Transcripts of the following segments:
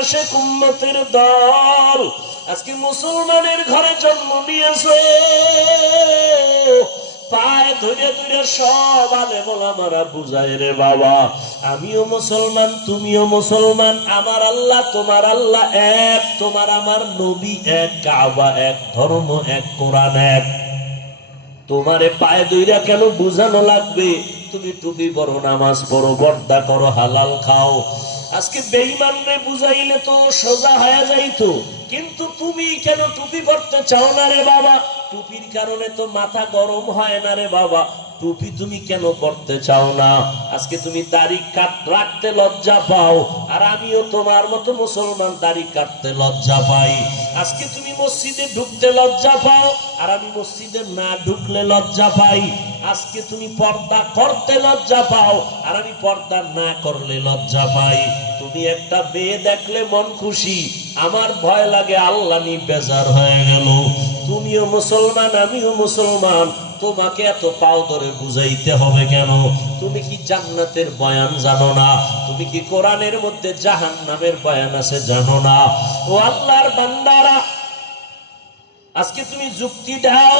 আশেক উম্মতের দল, আজকে মুসলমানের ঘরে জন্ম নিয়েছো, পায়ে ধরে ধরে সব আলেম ওলামারা বুঝায় রে বাবা, আমিও মুসলমান তুমিও মুসলমান, আমার আল্লাহ তোমার আল্লাহ এক, তোমার আমার নবী এক, কাবা এক, ধর্ম এক, কোরআন এক। তোমারে পায়ে ধইরা কেন বুঝানো লাগবে? তুমি টুপি পরো, নামাজ পড়ো, পর্দা করো, হালাল খাও। আজকে বেঈমান রে বুঝাইলে তো সোজা হয়ে যাইতো, কিন্তু তুমি কেন টুপি পরতে চাও না রে বাবা? টুপির কারণে তো মাথা গরম হয় না রে বাবা, টুপি তুমি কেন পরতে চাও না? আজকে তুমি দাড়ি রাখতে লজ্জা পাও, আর আমিও তোমার মতো মুসলমান দাড়ি কাটতে লজ্জা পাই। আজকে তুমি মসজিদে ঢুকতে লজ্জা পাও, আর আমি মসজিদে না ঢুকলে লজ্জা পাই। আজকে তুমি পর্দা করতে লজ্জা পাও, আর আমি পর্দা না করলে লজ্জা পাই। তুমি একটা মেয়ে দেখলে মন খুশি, আমার ভয় লাগে আল্লাহ নি বেজার হয়ে গেল। তুমিও মুসলমান আমিও মুসলমান, তোমাকে এত পাও ধরে বুঝাইতে হবে কেন? তুমি কি জান্নাতের বয়ান জানো না? তুমি কি কোরআনের মধ্যে জাহান্নামের বয়ান আছে জানো না? ও আল্লাহর বান্দারা, আজকে তুমি যুক্তি দাও,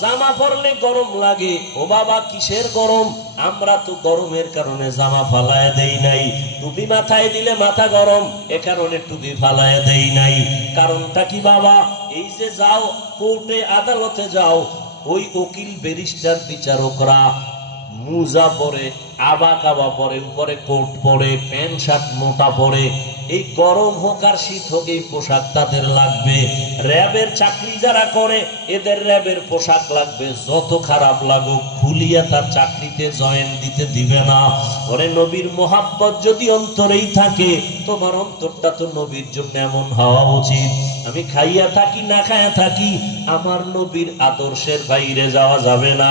জামা পরলে গরম লাগে। ও বাবা, কিসের গরম? আমরা তো গরমের কারণে জামা ফালায় দেই নাই। টুপি মাথায় দিলে মাথা গরম, এ কারণে টুপি ফালায় দেই নাই। কারণটা কি বাবা? এই যে যাও কোর্টে আদালতে যাও, ওই উকিল ব্যারিস্টার বিচারকরা মুজা পরে, আবা কাবা পরে, উপরে কোট পরে, প্যান্ট শার্ট মোটা পরে। এই গরম হোক আর শীত হোক এই পোশাক তাদের লাগবে। র্যাবের চাকরি যারা করে এদের র্যাবের পোশাক লাগবে, যত খারাপ লাগুক খুলিয়া তার চাকরিতে জয়েন দিতে দিবে না। ওরে নবীর মোহাব্বত যদি অন্তরেই থাকে, তোমার অন্তরটা তো নবীর জন্য এমন হওয়া উচিত। আমি খাইয়া থাকি না খাইয়া থাকি, আমার নবীর আদর্শের বাইরে যাওয়া যাবে না,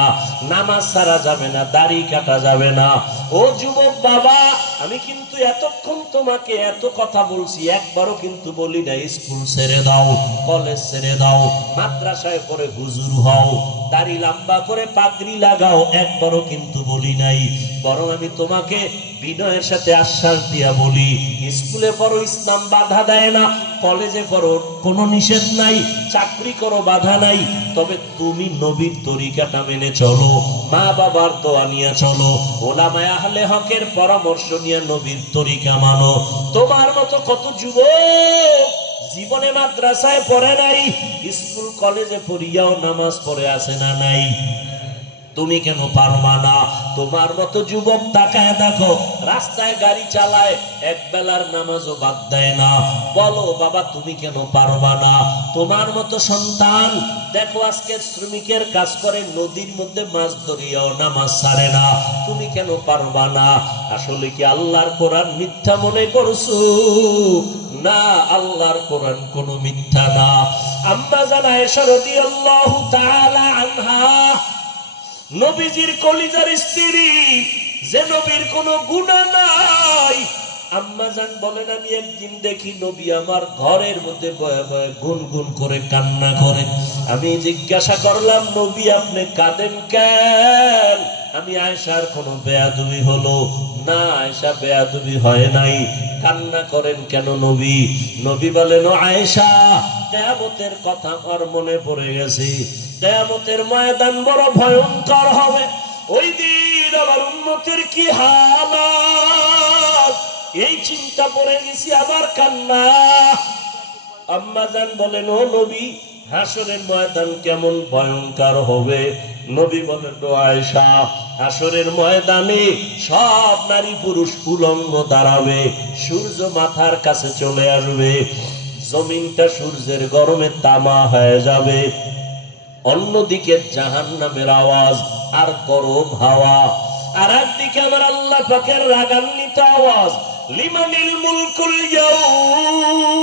নামাজ ছাড়া যাবে না, দাড়ি কাটা যাবে না। ও যুবক বাবা, আমি কিন্তু এতক্ষণ তোমাকে এত কথা বলছি, একবারও কিন্তু বলি না স্কুল ছেড়ে দাও, কলেজ ছেড়ে দাও, মাদ্রাসায় পড়ে হুজুর হও, দাড়ি লম্বা করে পাগড়ি লাগাও, একবারও কিন্তু বলি নাই। বরং আমি তোমাকে বিনয়ের সাথে আশ্বাস দিয়া বলি, স্কুলে পড়ো, ইসলাম বাধা দেয় না, কলেজে পড়ো, কোনো নিষেধ নাই, চাকরি করো, বাধা নাই, তবে তুমি নবীর তরিকাটা মেনে চলো, মা বাবার দোয়া নিয়ে চলো, ওলামায়ে আহলে হকের পরামর্শ নিয়ে নবীর তরিকা মানো। তোমার মতো কত যুবক জীবনে মাদ্রাসায় পড়ে নাই, স্কুল কলেজে পড়িয়াও নামাজ পড়ে আছে না নাই? তুমি কেন পারবা না? তোমার মতো যুবক তাকায় দেখো, রাস্তায় গাড়ি চালায়, এক বেলার নামাজও বাদ দেয় না। বলো বাবা, তুমি কেন পারবা না? তোমার মতো সন্তান দেখো আজকে শ্রমিকের কাজ করে, নদীর মধ্যে মাছ ধরিয়াও নামাজ ছাড়ে না। তুমি কেন পারবা না? আসলে কি আল্লাহর কোরআন মিথ্যা মনে করছো? না, আল্লাহর কোরআন কোনো মিথ্যা না। আম্মা জান আয়েশা রাদিয়াল্লাহু তাআলা আনহা, নবীজির কলিজার স্ত্রী, যে নবীর কোনো গুনাহ নাই, আম্মা জান বলেন, আমি একদিন দেখি নবী আমার ঘরের মধ্যে বয়ে বয়ে গুনগুন করে কান্না করে। আমি জিজ্ঞাসা করলাম, নবী আপনি কাঁদেন কেন? আমি আয়েশার কোনো বেয়াদবি হলো না? আয়েশা বেয়াদবি হয় নাই, কান্না করেন কেন নবী? নবী বলেন, ও আয়েশা, কিয়ামতের কথা আমার মনে পড়ে গেছে। কিয়ামতের ময়দান বড় ভয়ঙ্কর হবে, ওই দিন আমার উম্মতের কি হালাত, এই চিন্তা পড়ে গেছি, আমার কান্না। আম্মা জান বলেন, ও নবী, হাসরের ময়দান কেমন ভয়ঙ্কর হবে? নবী বলেন, ও আয়েশা, হাসরের ময়দানে সব নারী পুরুষ উলঙ্গ দাঁড়াবে, সূর্য মাথার কাছে চলে আসবে, জমিনটা সূর্যের গরমে তামা হয়ে যাবে, অন্যদিকে জাহান্নামের আওয়াজ আর গরম হাওয়া, আর একদিকে আমার আল্লাহ পাকের রাগান্বিত আওয়াজ, লিমানিল মুলকুল ইয়াউম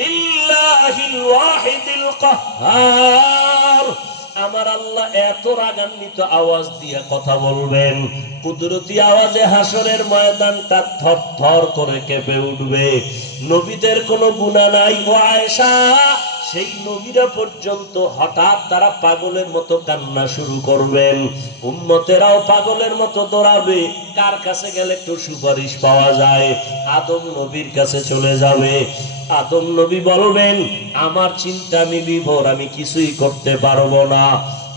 লিল্লাহিল ওয়াহিদিল কাহ্হার। আমার আল্লাহ এত রাগান্বিত আওয়াজ দিয়ে কথা বলবেন, কুদরতি আওয়াজে হাসরের ময়দানটা থরথর করে কেঁপে উঠবে। নবীদের কোনো গুনাহ নাই। ও আয়েশা, সেই নবীরা পর্যন্ত হঠাৎ তারা পাগলের মতো কান্না শুরু করবেন, উম্মতেরাও পাগলের মতো দৌড়াবে। কার কাছে গেলে একটু সুপারিশ পাওয়া যায়? আদম নবীর কাছে চলে যাবে। আদম নবী বলবেন, আমার চিন্তা আমি বিভোর, আমি কিছুই করতে পারবো না।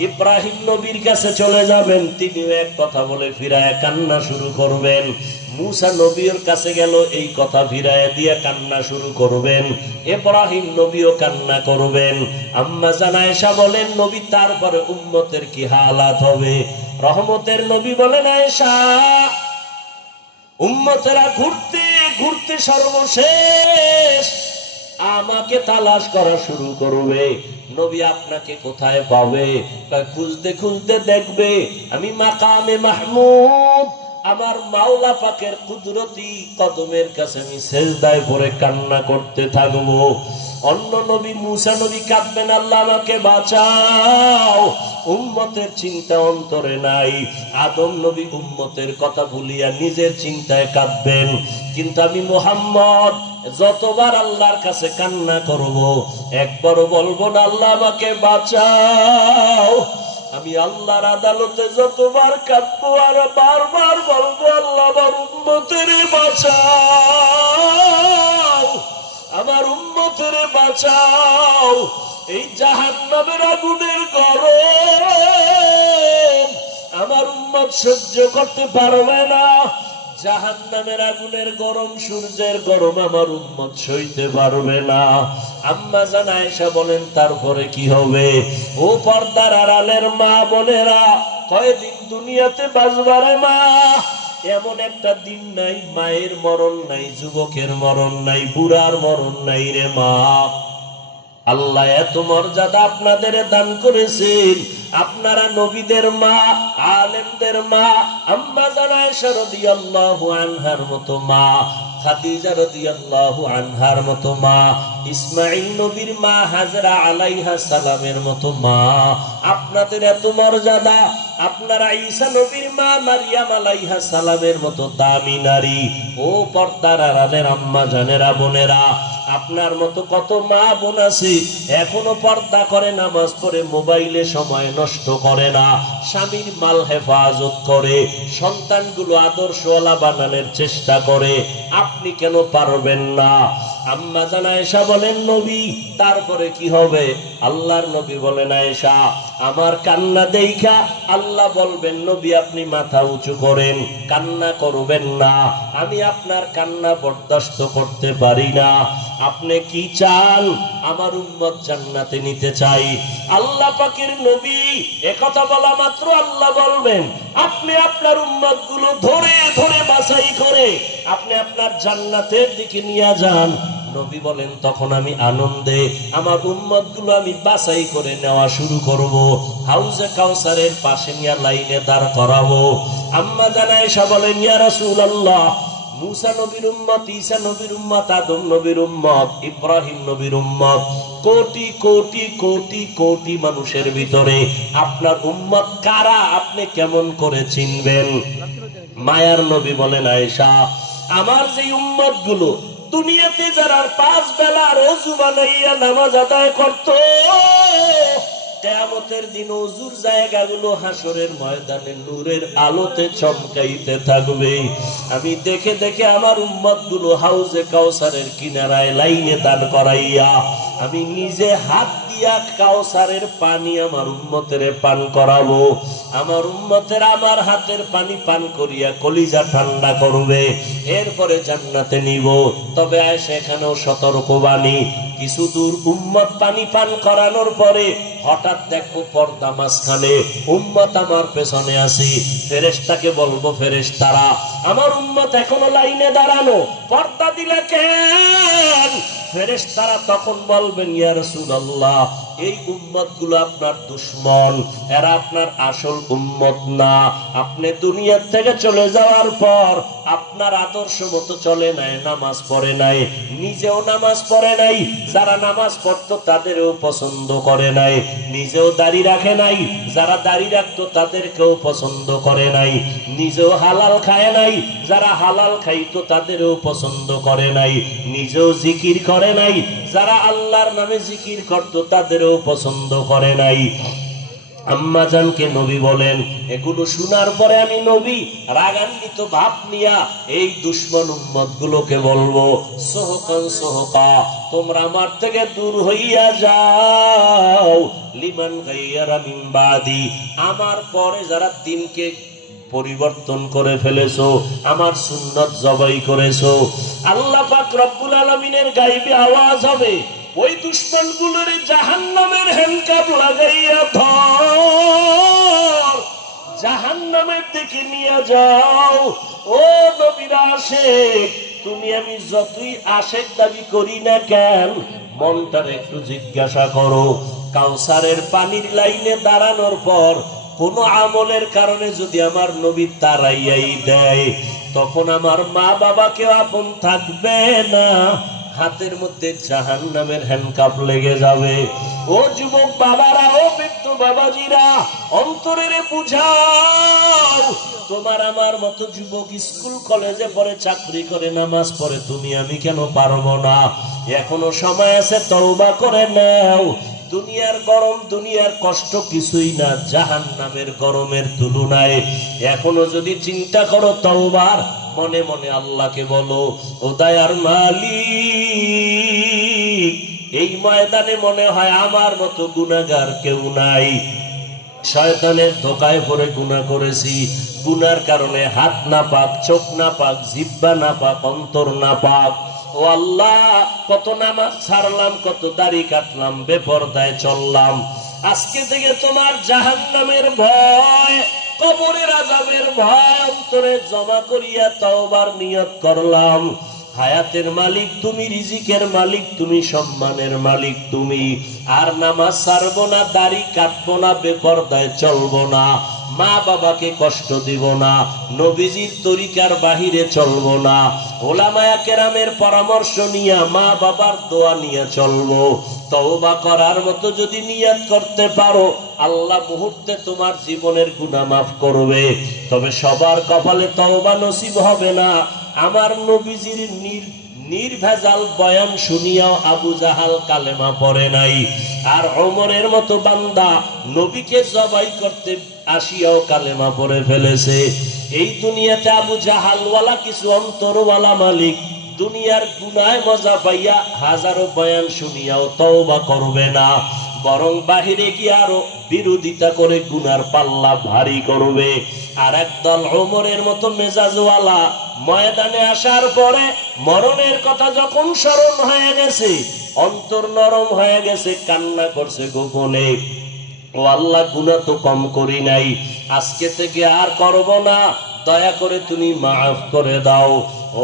ইব্রাহিম নবীর কাছে চলে যাবেন, তিনিও এক কথা বলে ফিরায় কান্না শুরু করবেন। মুসা নবীর কাছে গেল, এই কথা ফিরায় দিয়ে কান্না শুরু করবেন। ইব্রাহিম নবীও কান্না করবেন। আম্মা জান আয়েশা বলেন, নবী তারপরে উম্মতের কি হালাত হবে? রহমতের নবী বলেন, আয়েশা, উম্মতেরা ঘুরতে ঘুরতে সর্বশেষ আমাকে তালাশ করা শুরু করবে। নবী আপনাকে কোথায় পাবে? খুঁজতে খুঁজতে দেখবে আমি মাকামে মাহমুদ, আমার মাওলা পাকের কুদরতি কদমের কাছে আমি সেজদায় পড়ে কান্না করতে থাকবো। অন্য নবী মুসা নবী কাঁদবেন, আল্লাহ আমাকে বাঁচাও। উম্মতের চিন্তা অন্তরে নাই। আদম নবী উম্মতের কথা ভুলিয়া নিজের চিন্তায় কাঁদবেন। কিন্তু আমি মুহাম্মদ যতবার আল্লাহর কাছে কান্না করব, একবারও বলবো না আল্লাহ আমাকে বাঁচাও। আমি আল্লাহর আদালতে যতবার কাঁদবো আর বারবার বলবো, আল্লাহ আমার উম্মতের বাঁচাও, আমার উম্মতের বাঁচাও। এই জাহান্নামের আগুনের গরম আমার উম্মত সহ্য করতে পারবে না। জাহান্নামের আগুনের গরম, সূর্যের গরম আমার উম্মত সইতে পারবে না। আম্মা জান আয়েশা বলেন, তারপরে কি হবে? ও পর্দার আড়ালের মা বোনেরা, কয়দিন দুনিয়াতে বাঁচবারে মা? এমন একটা দিন নাই মায়ের মরণ নাই, যুবকের মরণ নাই, বুড়ার মরণ নাই রে মা। আল্লাহ এত মর্যাদা আপনাদের দান করেছেন। আপনারা নবীদের মা, আলেমদের মা, আম্মা জান আয়েশা রাদিয়াল্লাহু আনহার মতো মা, খাদিজা রাদিয়াল্লাহু আনহার মতো মা, ইসমাঈল নবীর মা হাজরা আলাইহা সালামের মতো মা, আপনাদের এত মর্যাদা। আপনারা ঈসা নবীর মা মারিয়াম আলাইহা সালামের মতো দামি নারী। ও পর্দার আড়ালের আম্মা জানেরা, বোনেরা, আপনার মতো কত মা বোন আছে এখনো পর্দা করে, নামাজ পড়ে, মোবাইলে সময় নষ্ট করে না, স্বামীর মাল হেফাজত করে, সন্তানগুলো আদর্শওয়ালা বানানোর চেষ্টা করে। আপনি কেন পারবেন না? আম্মা জান আয়েশা বলেন, নবী তারপরে কি হবে? আল্লাহর নবী বলেন, আয়েশা আমার কান্না দেইখা আল্লাহ বলবেন, নবী আপনি মাথা উঁচু করেন, কান্না করবেন না, আমি আপনার কান্না বরদাস্ত করতে পারি না। আপনি কি চান? আমার উম্মত জান্নাতে নিতে চাই। আল্লাহ পাকের নবী একথা বলা মাত্র আল্লাহ বলবেন, আপনি আপনার উম্মত গুলো ধরে ধরে বাছাই করে আপনি আপনার জান্নাতের দিকে নিয়ে যান। নবী বলেন, তখন আমি আনন্দে আমার উম্মত গুলো আমি বাছাই করে নেওয়া শুরু করব, হাউজে কাউসারের পাশে নিয়ে লাইনে দাঁড় করাবো। আম্মা জান আয়েশা বলেন, ইয়া রাসূলুল্লাহ, মুসা নবীর উম্মত, ঈসা নবীর উম্মত, আদম নবীর উম্মত, ইব্রাহিম নবীর উম্মত, কোটি কোটি কোটি কোটি মানুষের ভিতরে আপনার উম্মত কারা আপনি কেমন করে চিনবেন? মায়ার নবী বলেন, আয়েশা আমার যে উম্মত গুলো দুনিয়াতে যারা 5 বেলা ওযু বানাইয়া নামাজ আদায় করত, কিয়ামতের দিন ওযুর জায়গাগুলো হাসরের ময়দানে নূরের আলোতে চমকাইতে থাকবে। আমি দেখে দেখে আমার উম্মত গুলো হাউজে কাউসারের কিনারায় লাইনে দাঁড় করাইয়া আমি নিজে হাত দিয়া কাউসারের পানি আমার উম্মতের পান করাবো। আমার উম্মতের আমার হাতের পানি পান করিয়া কলিজা ঠান্ডা করবে, এরপরে জান্নাতে নিব। তবে আয়েশা এখানেও সতর্কবাণী, কিছু দূর উম্মত পানি পান করানোর পরে হঠাৎ দেখবো পর্দা মাঝখানে, উম্মত আমার পেছনে আছি। ফেরেশতাকে বলবো, ফেরেশতারা আমার উম্মত এখনো লাইনে দাঁড়ানো, পর্দা দিলে কেন? ফেরেশতারা তখন বলবেন, ইয়া রাসূলুল্লাহ, এই উম্মত গুলো আপনার দুশমন, এরা আপনার আসল উম্মত না। আপনি দুনিয়া থেকে চলে যাওয়ার পর আপনার আদর্শ মতো চলে নাই, নামাজ পড়ে নাই, নিজেও নামাজ পড়ে নাই, যারা নামাজ পড়তো তাদেরও পছন্দ করে নাই, নিজেও দাড়ি রাখে নাই, যারা দাড়ি রাখতো তাদেরকেও পছন্দ করে নাই, নিজেও হালাল খায় নাই, যারা হালাল খাইতো তাদেরও পছন্দ পছন্দ করে নাই, নিজেও জিকির করে নাই, যারা আল্লাহর নামে জিকির করত তাদেরও পছন্দ করে নাই। আম্মা জানকে নবী বলেন, এগুলো শোনার পরে আমি নবী রাগান্বিত ভাব নিয়া এই দুশমন উম্মত গুলোকে বলবো, সোহকান সোহকা, তোমরা আমার থেকে দূর হইয়া যাও। লিমান গাইয়ারা মিন বাদি, আমার পরে যারা দিনকে পরিবর্তন করে ফেলেছো, আমার সুন্নত জবাই করেছো, আল্লাহ পাক রব্বুল আলামিনের গায়বী আওয়াজ হবে, ওই দুশমন গুলোর জাহান্নামের হ্যান্ডকাপ লাগাইয়া ধর, জাহান্নামের দিকে নিয়ে যাও। ও নবীর আশিক, তুমি আমি যতই আশিক দাবি করি না কেন, মনটার একটু জিজ্ঞাসা করো, কাউসারের পানির লাইনে দাঁড়ানোর পর কোন আমলের কারণে যদি আমার নবী তারাইয়াই দেয়, তখন আমার মা বাবাকে আপন থাকবে না, হাতের মধ্যে জাহান্নামের হ্যান্ডকাপ লেগে যাবে। ও যুবক বাবারা, ও বৃদ্ধ বাবাজিরা, অন্তরের বুঝাও, তোমার আমার মতো যুবক স্কুল কলেজে পড়ে, চাকরি করে, নামাজ পড়ে, তুমি আমি কেন পারবো না? এখনো সময় আছে, তওবা করে নাও। দুনিয়ার গরম, দুনিয়ার কষ্ট কিছুই না জাহান্নামের গরমের তুলনায়। এখনো যদি চিন্তা করো তওবার, মনে মনে আল্লাহকে বলো, ও দয়ার মালিক, এই ময়দানে মনে হয় আমার মতো গুনাহগার কেউ নাই, শয়তানের ধোকায় পড়ে গুনাহ করেছি, গুনার কারণে হাত না পাক, চোখ না পাক, জিহ্বা না পাক, অন্তর না পাক। ও আল্লাহ, কত নামাজ ছাড়লাম, কত দাড়ি কাটলাম, বেপরদায় চললাম, আজকে থেকে তোমার জাহান্নামের ভয়, কবরের আযাবের ভয় অন্তরে জমা করিয়া তওবার নিয়ত করলাম। হায়াতের মালিক তুমি, রিজিকের মালিক তুমি, সম্মানের মালিক তুমি। আর নামাজ ছাড়বো না, দাড়ি কাটবো না, বেপরদায় চলবো না, মা বাবাকে কষ্ট দিব না, নবীজির তরিকার বাহিরে চলবো না, ওলামায়ে কেরামের পরামর্শ নিয়ে, মা বাবার দোয়া নিয়ে চলবো। তওবা করার মতো যদি নিয়ত করতে পারো, আল্লাহ মুহূর্তে তোমার জীবনের গুনাহ মাফ করবে। তবে সবার কপালে তওবা নসিব হবে না। আমার নবীজির নির্ভেজাল বয়ান শুনিয়াও আবু জাহাল কালেমা পড়ে নাই, আর ওমরের মতো বান্দা নবীকে জবাই করতে আসিয়াও কালেমা পড়ে ফেলেছে। এই দুনিয়াতে আবু জাহালওয়ালা কিছু অন্তরওয়ালা মালিক দুনিয়ার গুনায় মজা পাইয়া হাজারো বয়ান শুনিয়াও তওবা করবে না, বরং বাহিরে গিয়ে আরো বিরোধিতা করে গুনার পাল্লা ভারী করবে। আর একদল ওমরের মতো মেজাজওয়ালা ময়দানে আসার পরে মরণের কথা যখন স্মরণ হয়ে গেছে, অন্তর নরম হয়ে গেছে, কান্না করছে গোপনে, ও আল্লাহ, গুনাহ তো কম করি নাই, আজকে থেকে আর করব না, দয়া করে তুমি মাফ করে দাও।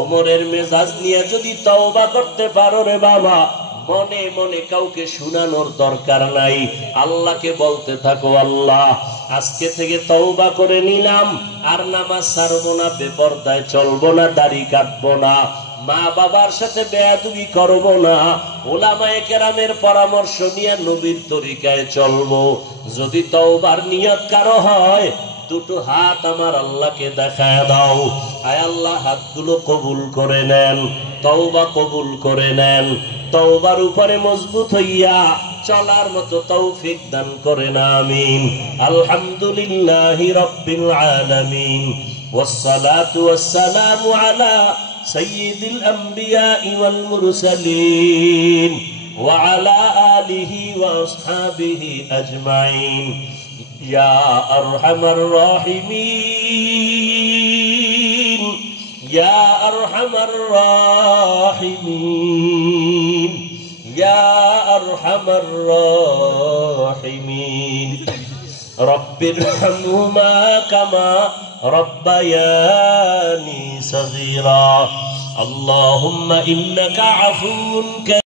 ওমরের মেজাজ নিয়ে যদি তওবা করতে পারো রে বাবা, মনে মনে কাউকে শুনানোর দরকার নাই, আল্লাহকে বলতে থাকো, আল্লাহ আজকে থেকে তওবা করে নিলাম, আর নামাজ ছাড়বো না, বেপরদায় চলবো না, দাড়ি কাটবো না, মা বাবার সাথে বেয়াদবি করবো না, ওলামায়ে কেরামের পরামর্শ নিয়ে নবীর তরিকায় চলবো। যদি তওবার নিয়ত কারো হয়, দুটো হাত আমার আল্লাহকে দেখায় দাও। আয় আল্লাহ, হাতগুলো কবুল করে নেন, তওবা কবুল করে নেন, তওবার উপরে মজবুত হইয়া চলার মতো তৌফিক দান করেন, আমিন। আলহামদুলিল্লাহি রাব্বিল আলামিন, ওয়াসসালাতু ওয়াসসালামু আলা সাইয়্যিদিল আমবিয়াই ওয়াল মুরসালিন ওয়া আলা আলিহি ওয়া আসহাবিহি আজমাইন। ইয়া আরহামার রাহিমিন, ইয়া আরহামার রাহিমিন, ইয়া আরহামার রাহিমিন। রব্বিরহামহুমা কামা রব্বায়ানি সগীরা। আল্লাহুম্মা ইন্নাকা আফুউন